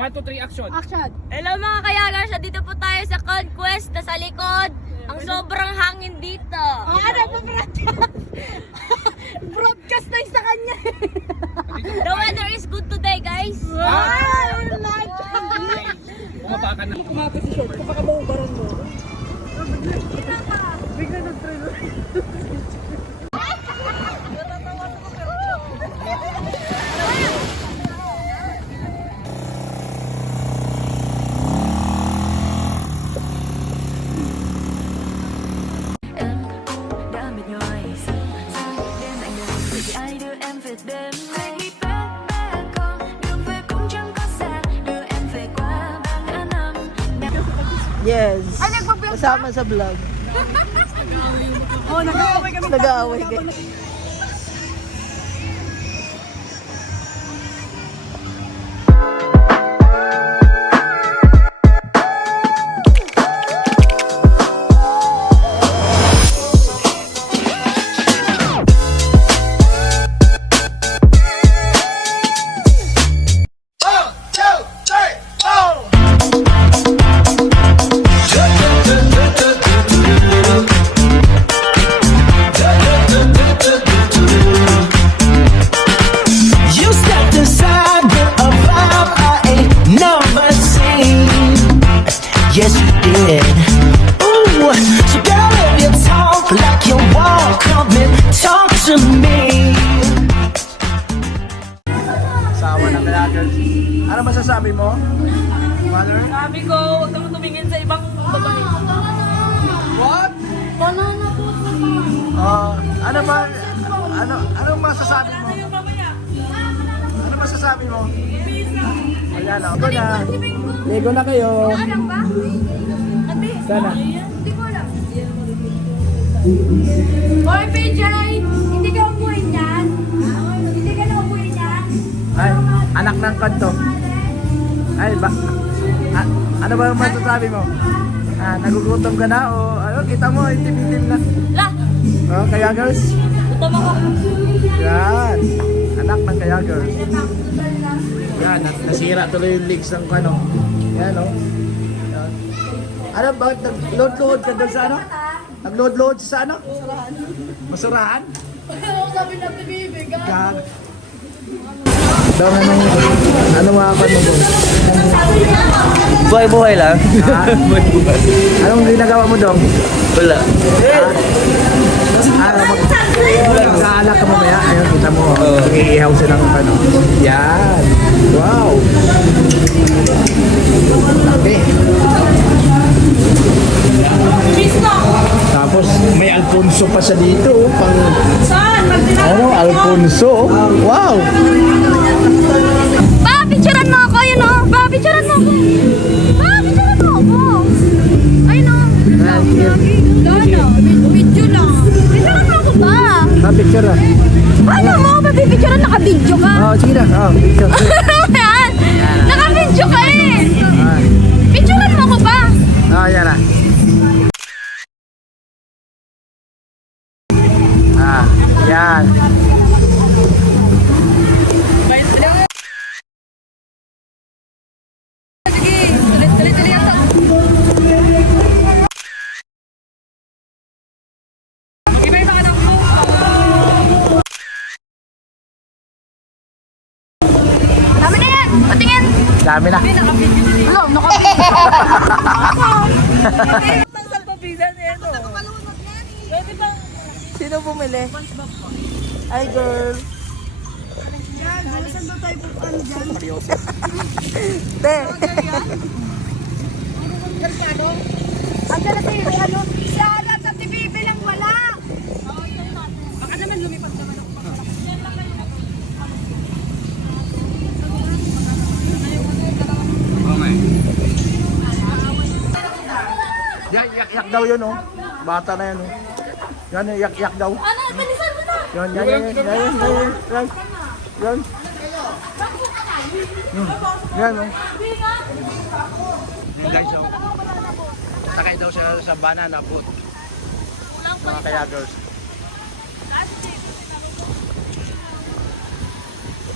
1, 2, 3, action. Action. Hello mga kayagers, dito po tayo sa Conquest na sa likod. Ang sobrang hangin dito. Ano pa broadcast? Broadcast na sa kanya. The weather is good today, guys. Wow! Like Bumaba ka na. kumapit sa short. Kapakabawaran mo. Bigla nag-trailer. Yes. Kasama sa vlog. Oh, nag-aaway kami. Nag-aaway kayo. Yes, you did. Ooh, so girl, if you talk like you walk, come and talk to me. Asawa ng vloggers. Ano masasabi mo? Mother? Sabi ko, huwag kang tumingin sa ibang babae. What? Banana po. Ano ba? Ano masasabi mo? Ano masasabi mo? Ayan, Ligo na. Ligo na kayo. Alam ba? Sana. Hindi ko alam. Hoy, PJ! Hindi ka umuwi niyan? Hindi ka na umuwi niyan? Ay, anak ng kanto. Ay, ano ba yung masasabi mo? Nagugutom ka na o ano, kita mo, itim-itim na. Lah! Kaya girls. Gutom ako. Yan. Anak ng kaya girls. Yan, nasira tuloy yung legs ng ano. Yan o. Yan. Ano ba? Nag-load-load ka doon sa ano? Nag-load-load sa ano? Masurahan. Sabi natin bibigyan. Gag. Dong, ano mga mo po? Buhay-buhay lang. Anong ginagawa mo dong? Wala. Mag-aalak ka mamaya. Ayun, kita mo. Iihaw silang ano. Yan. Wow. Okay. Tapos may Alfonso pa sa dito. Pang, ano, Alfonso. Wow. Pa, picturean mo ako, yun o. Pa, picturean mo ako. Pa, picturean mo ako. Ayun o. Gano, video lang. Picturean mo ako pa. Picture ah. Paano mo? Pipicturean, naka-video ka. Sige na. Picture. Yan. Naka-video ka eh. Ah, Picturean mo ako pa. yan na. Yan. Dami na yan. Patingin. Dami na. Hello, naka-video. Sino bumili? Ay, girl. Saan ba tayo pupunta dyan? Te. Ang dala tayo, ano? Sana sa TVB lang wala. Baka naman lumipas naman ako. Yak daw yun, oh. Bata na yan, oh. Yan, yak daw. Ano, bilisan mo na. Yan. Yan, oh. Yan, guys, oh. Sakay daw siya sa banana boat. Mga kayagers.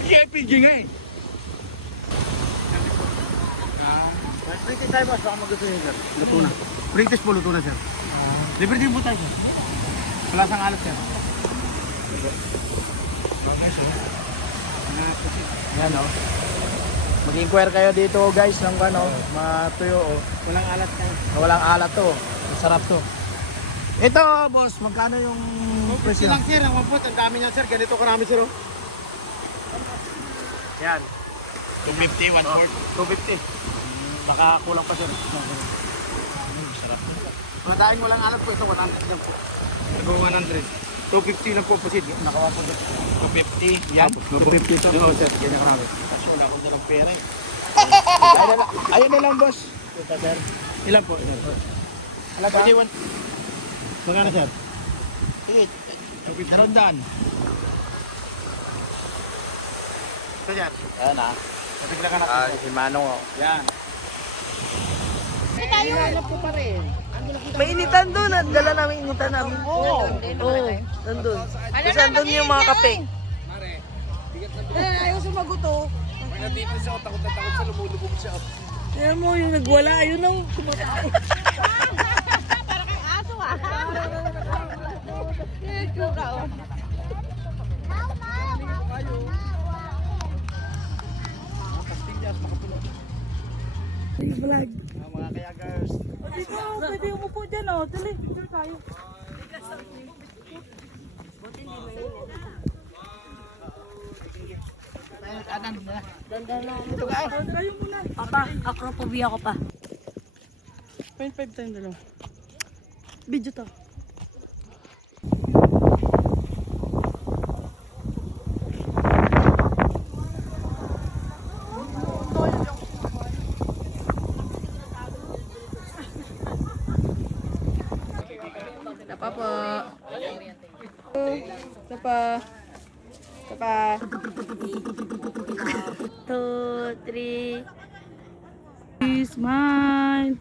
JPG nga eh. British tayo boss, baka magusto yun sir. Luto na. British po, luto na sir. Libre din po tayo sir. Wala sang alat sir. Yan o. Mag-inquire kayo dito guys ng ano, matuyo o. Walang alat kayo. Walang alat to. Masarap to. Ito boss, magkano yung presyo lang sir? Ang mapot, ang dami niya sir. Ganito karami sir o. Yan. 250, 1/4. 250. Baka kulang pa sir. Sarap. Mga daing walang alat po ito, 100 lang po. Nag 100. 250 lang po pasid. Nakawa po 250. Yan. 250 ito. Oo sir, ganyan karami. Kasi wala akong dalang pera eh. Ayun na lang boss. Ito sir. Ilan po? Alaga? Pwede 1. Magkano sir? Sige. 250. Daan. Ito sir. Ayan ah. Natigla ka na. Si Manong oh. Yan. Hanap ko pa rin. May initan doon at dala namin initan namin. Oo. Nandun. Kasi nandun yung mga kape. Ayaw sumagot oh. Nandito siya, takot na takot sa lumulubog siya. Ayan mo yung nagwala, ayun na kumakain. Parang kang aso ah. Vlog. Mga kayagers. Dito, pwede umupo dyan oh. Dali, picture tayo. Kayo muna. Papa, acrophobia ko pa. 0.5 tayo dalawa. Video to. Tapa po. Tapa. Tapa. 2, 3. Smile.